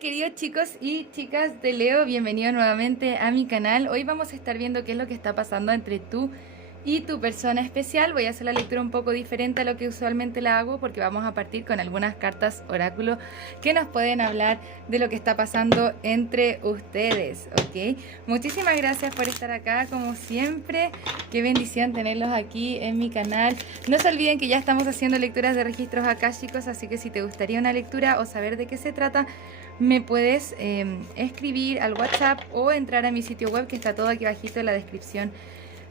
queridos chicos y chicas de Leo, bienvenidos nuevamente a mi canal. Hoy vamos a estar viendo qué es lo que está pasando entre tú y tu persona especial. Voy a hacer la lectura un poco diferente a lo que usualmente la hago porque vamos a partir con algunas cartas oráculo que nos pueden hablar de lo que está pasando entre ustedes, ¿ok? Muchísimas gracias por estar acá, como siempre. Qué bendición tenerlos aquí en mi canal. No se olviden que ya estamos haciendo lecturas de registros akáshicos, así que si te gustaría una lectura o saber de qué se trata, me puedes escribir al WhatsApp o entrar a mi sitio web que está todo aquí abajito en la descripción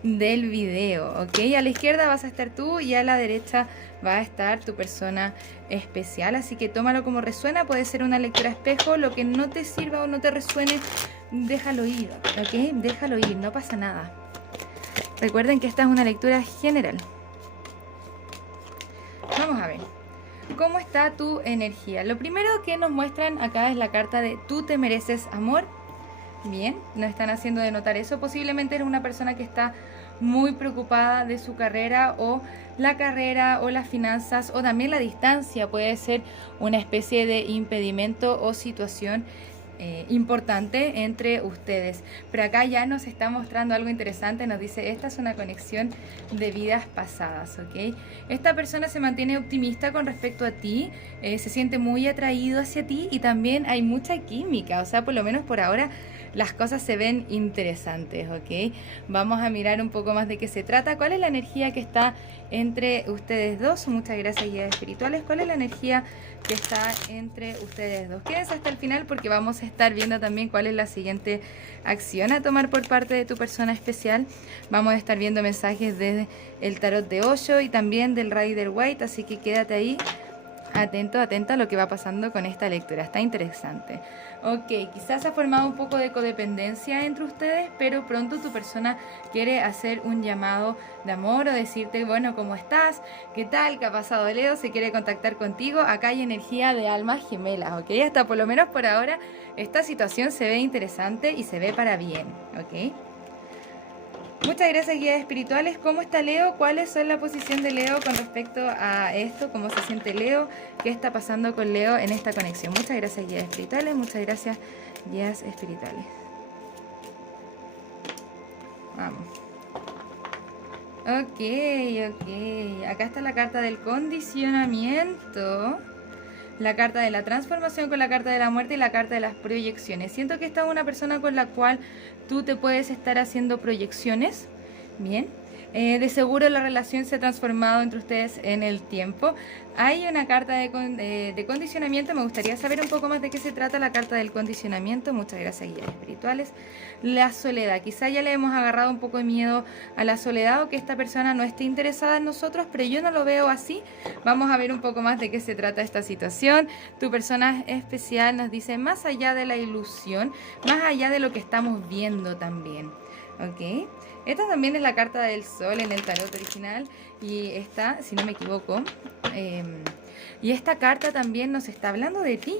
del video, ¿ok? A la izquierda vas a estar tú y a la derecha va a estar tu persona especial, así que tómalo como resuena. Puede ser una lectura espejo. Lo que no te sirva o no te resuene, déjalo ir, ¿ok? Déjalo ir, no pasa nada. Recuerden que esta es una lectura general. Vamos a ver cómo está tu energía. Lo primero que nos muestran acá es la carta de tú te mereces amor. Bien, nos están haciendo de notar eso. Posiblemente eres una persona que está muy preocupada de su carrera o las finanzas, o también la distancia puede ser una especie de impedimento o situación importante entre ustedes. Pero acá ya nos está mostrando algo interesante. Nos dice, esta es una conexión de vidas pasadas, ¿ok? Esta persona se mantiene optimista con respecto a ti, se siente muy atraído hacia ti y también hay mucha química. O sea, por lo menos por ahora las cosas se ven interesantes, ¿ok? Vamos a mirar un poco más de qué se trata. ¿Cuál es la energía que está entre ustedes dos? Muchas gracias, guías espirituales. ¿Cuál es la energía que está entre ustedes dos? Quédense hasta el final porque vamos a estar viendo también cuál es la siguiente acción a tomar por parte de tu persona especial. Vamos a estar viendo mensajes desde el tarot de Osho y también del Rider Waite, así que quédate ahí atento, atenta a lo que va pasando con esta lectura. Está interesante. Ok, quizás ha formado un poco de codependencia entre ustedes, pero pronto tu persona quiere hacer un llamado de amor o decirte, bueno, ¿cómo estás? ¿Qué tal? ¿Qué ha pasado, Leo? Se quiere contactar contigo. Acá hay energía de almas gemelas, ¿ok? Hasta por lo menos por ahora esta situación se ve interesante y se ve para bien, ¿ok? Muchas gracias, guías espirituales. ¿Cómo está Leo? ¿Cuál es la posición de Leo con respecto a esto? ¿Cómo se siente Leo? ¿Qué está pasando con Leo en esta conexión? Muchas gracias, guías espirituales. Muchas gracias, guías espirituales. Vamos. Ok. Acá está la carta del condicionamiento, la carta de la transformación con la carta de la muerte y la carta de las proyecciones. Siento que esta es una persona con la cual tú te puedes estar haciendo proyecciones. Bien. De seguro la relación se ha transformado entre ustedes en el tiempo. Hay una carta de condicionamiento. Me gustaría saber un poco más de qué se trata la carta del condicionamiento. Muchas gracias, guías espirituales. La soledad. Quizá ya le hemos agarrado un poco de miedo a la soledad o que esta persona no esté interesada en nosotros, pero yo no lo veo así. Vamos a ver un poco más de qué se trata esta situación. Tu persona especial nos dice, más allá de la ilusión, más allá de lo que estamos viendo también. ¿Ok? Esta también es la carta del sol en el tarot original y esta, si no me equivoco, y esta carta también nos está hablando de ti.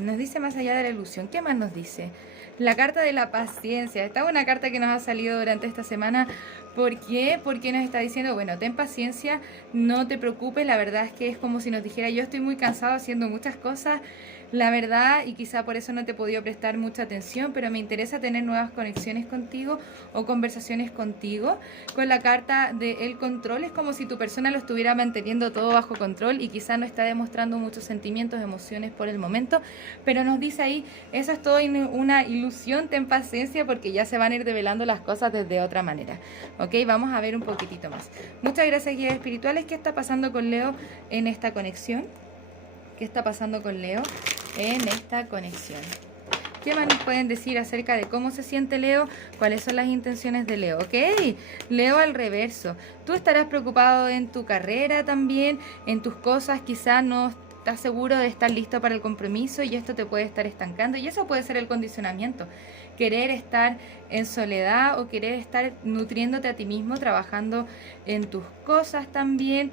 Nos dice más allá de la ilusión. ¿Qué más nos dice? La carta de la paciencia. Esta es una carta que nos ha salido durante esta semana. ¿Por qué? Porque nos está diciendo, bueno, ten paciencia, no te preocupes. La verdad es que es como si nos dijera, yo estoy muy cansado haciendo muchas cosas, la verdad, y quizá por eso no te he podido prestar mucha atención, pero me interesa tener nuevas conexiones contigo o conversaciones contigo. Con la carta del control es como si tu persona lo estuviera manteniendo todo bajo control y quizá no está demostrando muchos sentimientos, emociones por el momento, pero nos dice ahí, eso es todo una ilusión, ten paciencia porque ya se van a ir develando las cosas desde otra manera. Ok, vamos a ver un poquitito más. Muchas gracias, guías espirituales. ¿Qué está pasando con Leo en esta conexión? ¿Qué está pasando con Leo en esta conexión? ¿Qué más nos pueden decir acerca de cómo se siente Leo? ¿Cuáles son las intenciones de Leo? Ok, Leo al reverso. Tú estarás preocupado en tu carrera también, en tus cosas, quizás no estás seguro de estar listo para el compromiso y esto te puede estar estancando y eso puede ser el condicionamiento querer estar en soledad o querer estar nutriéndote a ti mismo, trabajando en tus cosas también.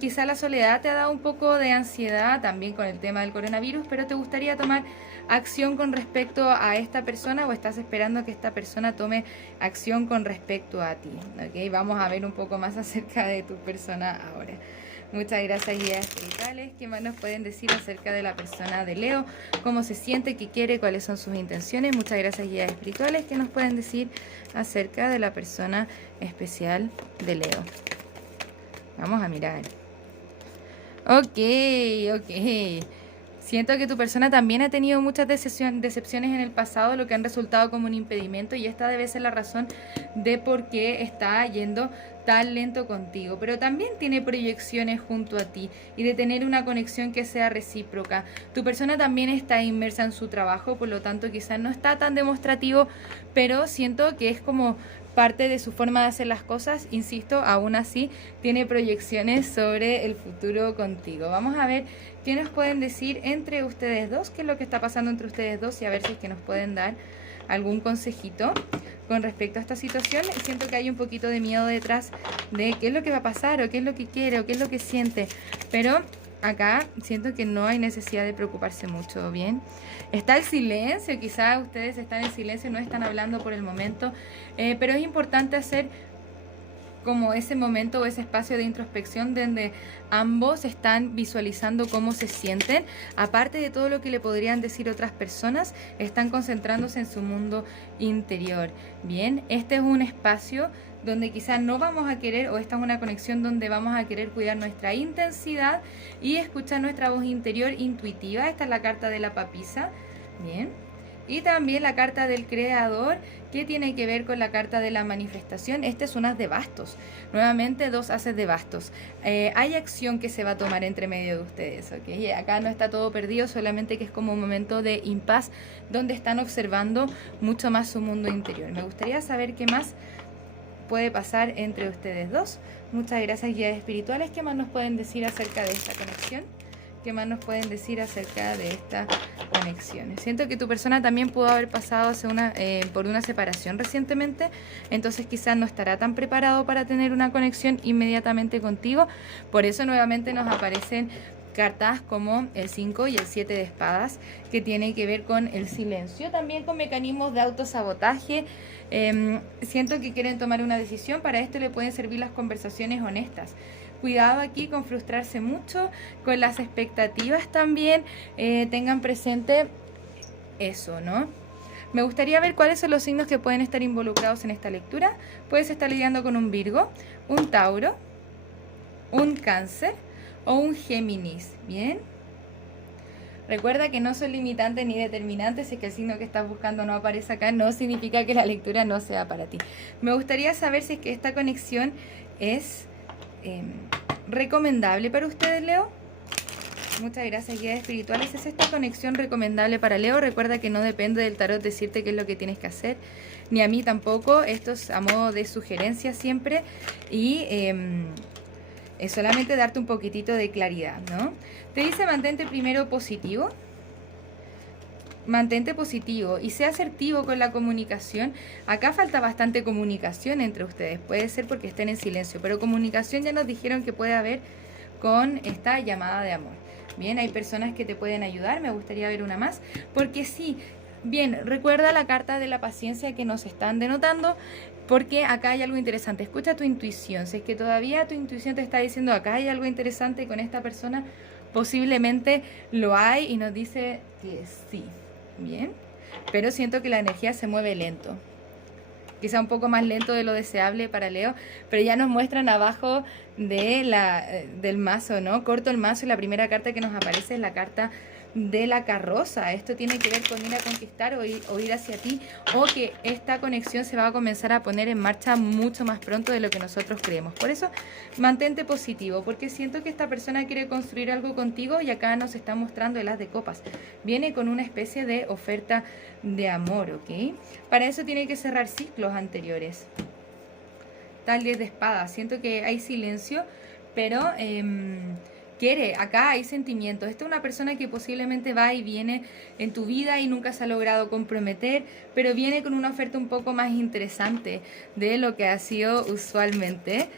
Quizá la soledad te ha dado un poco de ansiedad también con el tema del coronavirus, pero te gustaría tomar acción con respecto a esta persona o estás esperando que esta persona tome acción con respecto a ti. ¿Okay? Vamos a ver un poco más acerca de tu persona ahora. Muchas gracias, guías espirituales. ¿Qué más nos pueden decir acerca de la persona de Leo? ¿Cómo se siente? ¿Qué quiere? ¿Cuáles son sus intenciones? Muchas gracias, guías espirituales. ¿Qué nos pueden decir acerca de la persona especial de Leo? Vamos a mirar. Ok. Siento que tu persona también ha tenido muchas decepciones en el pasado, lo que han resultado como un impedimento, y esta debe ser la razón de por qué está yendo tan lento contigo. Pero también tiene proyecciones junto a ti y de tener una conexión que sea recíproca. Tu persona también está inmersa en su trabajo, por lo tanto quizás no está tan demostrativo, pero siento que es como parte de su forma de hacer las cosas. Insisto, aún así tiene proyecciones sobre el futuro contigo. Vamos a ver qué nos pueden decir entre ustedes dos, qué es lo que está pasando entre ustedes dos, y a ver si es que nos pueden dar algún consejito con respecto a esta situación. Siento que hay un poquito de miedo detrás de qué es lo que va a pasar, o qué es lo que quiere, o qué es lo que siente, pero acá siento que no hay necesidad de preocuparse mucho. Bien, está el silencio, quizás ustedes están en silencio, no están hablando por el momento, pero es importante hacer como ese momento o ese espacio de introspección donde ambos están visualizando cómo se sienten. Aparte de todo lo que le podrían decir otras personas, están concentrándose en su mundo interior. Bien, este es un espacio donde quizás no vamos a querer, o esta es una conexión donde vamos a querer cuidar nuestra intensidad y escuchar nuestra voz interior intuitiva. Esta es la carta de la papisa. Bien. Y también la carta del creador, que tiene que ver con la carta de la manifestación. Este es un as de bastos. Nuevamente, dos ases de bastos. Hay acción que se va a tomar entre medio de ustedes, ¿ok? Acá no está todo perdido, solamente que es como un momento de impas donde están observando mucho más su mundo interior. Me gustaría saber qué más puede pasar entre ustedes dos. Muchas gracias, guías espirituales. ¿Qué más nos pueden decir acerca de esta conexión? ¿Qué más nos pueden decir acerca de esta conexión? Siento que tu persona también pudo haber pasado por una separación recientemente, entonces quizás no estará tan preparado para tener una conexión inmediatamente contigo. Por eso nuevamente nos aparecen cartas como el 5 y el 7 de espadas, que tienen que ver con el silencio, también con mecanismos de autosabotaje. Siento que quieren tomar una decisión. Para esto le pueden servir las conversaciones honestas. Cuidado aquí con frustrarse mucho, con las expectativas también. Tengan presente eso, ¿no? Me gustaría ver cuáles son los signos que pueden estar involucrados en esta lectura. Puedes estar lidiando con un Virgo, un Tauro, un Cáncer o un Géminis. Bien. Recuerda que no son limitantes ni determinantes. Si es que el signo que estás buscando no aparece acá, no significa que la lectura no sea para ti. Me gustaría saber si es que esta conexión es recomendable para ustedes, Leo. Muchas gracias, guías espirituales. ¿Es esta conexión recomendable para Leo? Recuerda que no depende del tarot decirte qué es lo que tienes que hacer, ni a mí tampoco. Esto es a modo de sugerencia siempre, y es solamente darte un poquitito de claridad, ¿no? Te dice mantente primero positivo. Mantente positivo y sea asertivo con la comunicación. Acá falta bastante comunicación entre ustedes. Puede ser porque estén en silencio, pero comunicación ya nos dijeron que puede haber con esta llamada de amor. Bien, hay personas que te pueden ayudar. Me gustaría ver una más, porque sí. Bien, recuerda la carta de la paciencia que nos están denotando, porque acá hay algo interesante. Escucha tu intuición. Si es que todavía tu intuición te está diciendo acá hay algo interesante con esta persona, posiblemente lo hay, y nos dice que sí. Bien, pero siento que la energía se mueve lento, quizá un poco más lento de lo deseable para Leo, pero ya nos muestran abajo del mazo, ¿no? Corto el mazo y la primera carta que nos aparece es la carta de la carroza. Esto tiene que ver con ir a conquistar o ir hacia ti, o que esta conexión se va a comenzar a poner en marcha mucho más pronto de lo que nosotros creemos. Por eso mantente positivo, porque siento que esta persona quiere construir algo contigo, y acá nos está mostrando el as de copas. Viene con una especie de oferta de amor, ¿ok? Para eso tiene que cerrar ciclos anteriores. Tal 10 de espadas. Siento que hay silencio, pero quiere, acá hay sentimientos. Esta es una persona que posiblemente va y viene en tu vida y nunca se ha logrado comprometer, pero viene con una oferta un poco más interesante de lo que ha sido usualmente.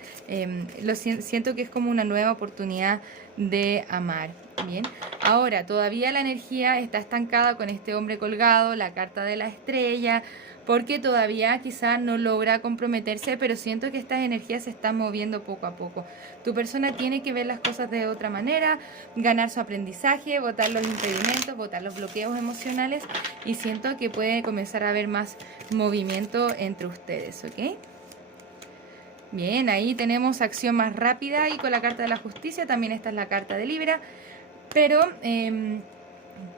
Siento que es como una nueva oportunidad de amar. Bien, ahora todavía la energía está estancada con este hombre colgado, la carta de la estrella, porque todavía quizás no logra comprometerse, pero siento que estas energías se están moviendo poco a poco. Tu persona tiene que ver las cosas de otra manera, ganar su aprendizaje, botar los impedimentos, botar los bloqueos emocionales, y siento que puede comenzar a haber más movimiento entre ustedes, ¿ok? Bien, ahí tenemos acción más rápida, y con la carta de la justicia también esta es la carta de Libra, pero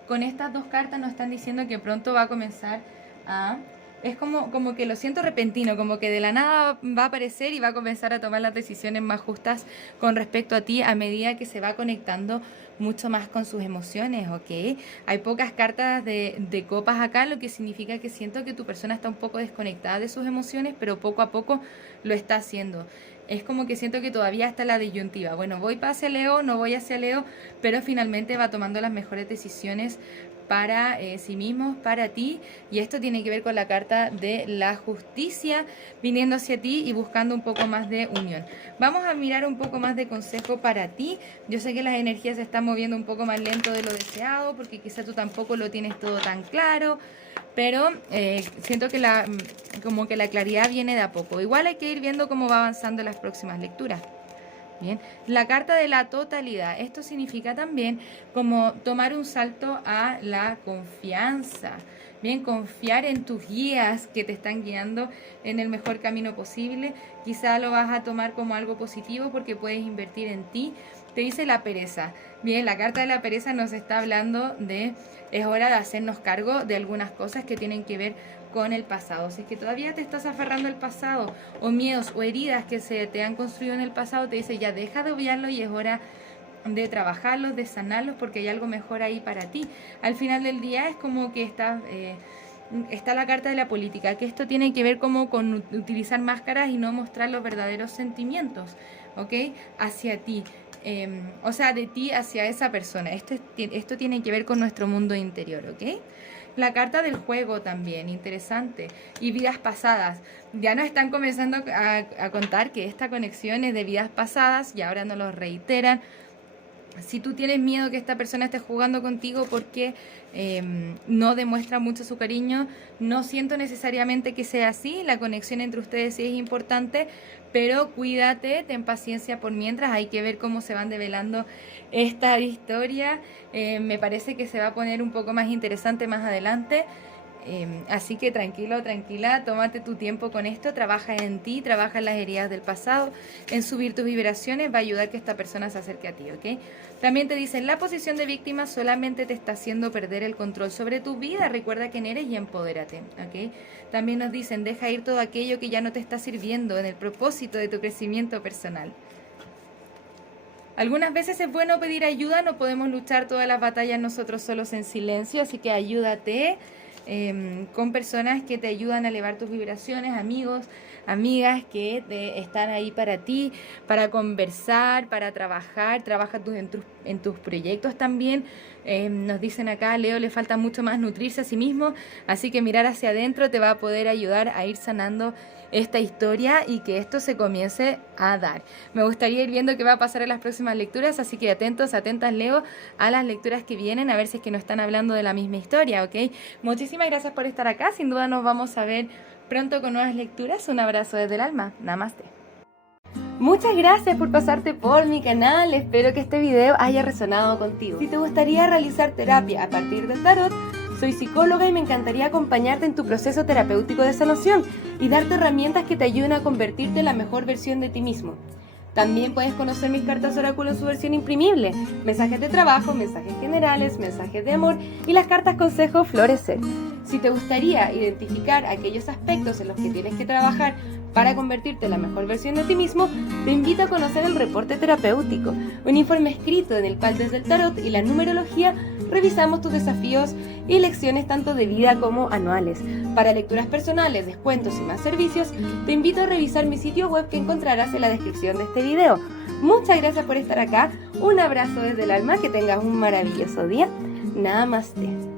con estas dos cartas nos están diciendo que pronto va a comenzar a... Es como que lo siento repentino, como que de la nada va a aparecer y va a comenzar a tomar las decisiones más justas con respecto a ti a medida que se va conectando mucho más con sus emociones, ¿ok? Hay pocas cartas de copas acá, lo que significa que siento que tu persona está un poco desconectada de sus emociones, pero poco a poco lo está haciendo. Es como que siento que todavía está la disyuntiva. Bueno, voy hacia Leo, no voy hacia Leo, pero finalmente va tomando las mejores decisiones para sí mismos, para ti, y esto tiene que ver con la carta de la justicia viniendo hacia ti y buscando un poco más de unión. Vamos a mirar un poco más de consejo para ti. Yo sé que las energías se están moviendo un poco más lento de lo deseado, porque quizá tú tampoco lo tienes todo tan claro, pero siento que como que la claridad viene de a poco. Igual hay que ir viendo cómo va avanzando en las próximas lecturas. Bien, la carta de la totalidad, esto significa también como tomar un salto a la confianza. Bien, confiar en tus guías que te están guiando en el mejor camino posible. Quizá lo vas a tomar como algo positivo porque puedes invertir en ti. Te dice la pereza. Bien, la carta de la pereza nos está hablando de es hora de hacernos cargo de algunas cosas que tienen que ver con el pasado. Si es que todavía te estás aferrando al pasado, o miedos o heridas que se te han construido en el pasado, te dice ya deja de obviarlo y es hora de trabajarlos, de sanarlos, porque hay algo mejor ahí para ti. Al final del día es como que está la carta de la política, que esto tiene que ver como con utilizar máscaras y no mostrar los verdaderos sentimientos, ¿ok? Hacia ti. O sea, de ti hacia esa persona. Esto tiene que ver con nuestro mundo interior, ¿ok? La carta del juego también, interesante. Y vidas pasadas. Ya nos están comenzando a contar que esta conexión es de vidas pasadas y ahora nos lo reiteran. Si tú tienes miedo que esta persona esté jugando contigo porque no demuestra mucho su cariño, no siento necesariamente que sea así. La conexión entre ustedes sí es importante, pero cuídate, ten paciencia por mientras. Hay que ver cómo se van develando esta historia. Me parece que se va a poner un poco más interesante más adelante. Así que tranquilo, tranquila, tómate tu tiempo con esto, trabaja en ti, trabaja en las heridas del pasado, en subir tus vibraciones, va a ayudar que esta persona se acerque a ti, ¿ok? También te dicen, la posición de víctima solamente te está haciendo perder el control sobre tu vida, recuerda quién eres y empodérate, ¿ok? También nos dicen, deja ir todo aquello que ya no te está sirviendo en el propósito de tu crecimiento personal. Algunas veces es bueno pedir ayuda, no podemos luchar todas las batallas nosotros solos en silencio, así que ayúdate con personas que te ayudan a elevar tus vibraciones, amigos, amigas que están ahí para ti, para conversar, para trabajar, trabaja en tus proyectos también. Nos dicen acá, a Leo le falta mucho más nutrirse a sí mismo, así que mirar hacia adentro te va a poder ayudar a ir sanando esta historia y que esto se comience a dar. Me gustaría ir viendo qué va a pasar en las próximas lecturas, así que atentos, atentas, Leo, a las lecturas que vienen, a ver si es que no están hablando de la misma historia, ¿ok? Muchísimas gracias por estar acá, sin duda nos vamos a ver pronto con nuevas lecturas. Un abrazo desde el alma. Namaste. Muchas gracias por pasarte por mi canal, espero que este video haya resonado contigo. Si te gustaría realizar terapia a partir del tarot, soy psicóloga y me encantaría acompañarte en tu proceso terapéutico de sanación y darte herramientas que te ayuden a convertirte en la mejor versión de ti mismo. También puedes conocer mis cartas oráculo en su versión imprimible, mensajes de trabajo, mensajes generales, mensajes de amor y las cartas consejo florecer. Si Si te gustaría identificar aquellos aspectos en los que tienes que trabajar para convertirte en la mejor versión de ti mismo, te invito a conocer el reporte terapéutico, un informe escrito en el cual desde el tarot y la numerología revisamos tus desafíos y lecciones tanto de vida como anuales. Para lecturas personales, descuentos y más servicios, te invito a revisar mi sitio web que encontrarás en la descripción de este video. Muchas gracias por estar acá, un abrazo desde el alma, que tengas un maravilloso día. Namaste.